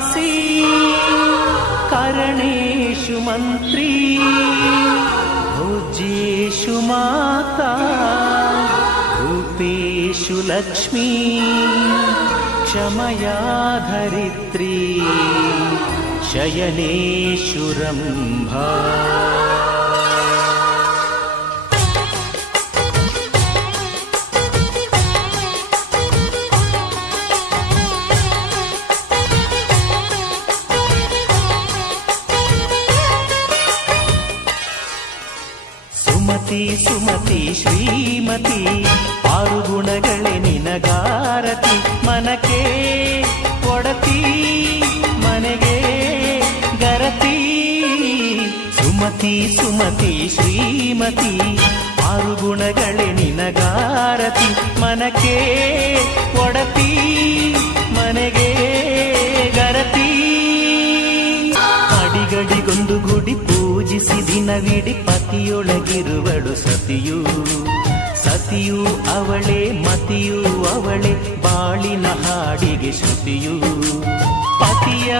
दासी करणेषु मन्त्री भोज्येषु माता रूपेषु लक्ष्मी क्षमया धरित्री शयनेषु रम्भा। ಸುಮತಿ ಸುಮತಿ ಶ್ರೀಮತಿ ಆರು ಗುಣಗಳೇ ನಿನಗಾರತಿ ಮನಕ್ಕೆ ಒಡತಿ ಮನೆಗೆ ಗರತಿ ಸುಮತಿ ಸುಮತಿ ಶ್ರೀಮತಿ ಆರು ಗುಣಗಳೇ ನಿನಗಾರತಿ ಮನಕ್ಕೆ ಒಡತಿ ಮನೆಗೆ ಗರತಿ ಅಡಿಗಡಿಗೊಂದು ಗುಡಿ ಪೂಜಿಸಿ ದಿನವಿಡಿ ಪತಿಯೊಳಗಿರುವಳು ಸತಿಯು ಸತಿಯು ಅವಳೇ ಮತಿಯು ಅವಳೇ ಬಾಳಿನ ಹಾಡಿಗೆ ಶ್ರುತಿಯು ಪತಿಯ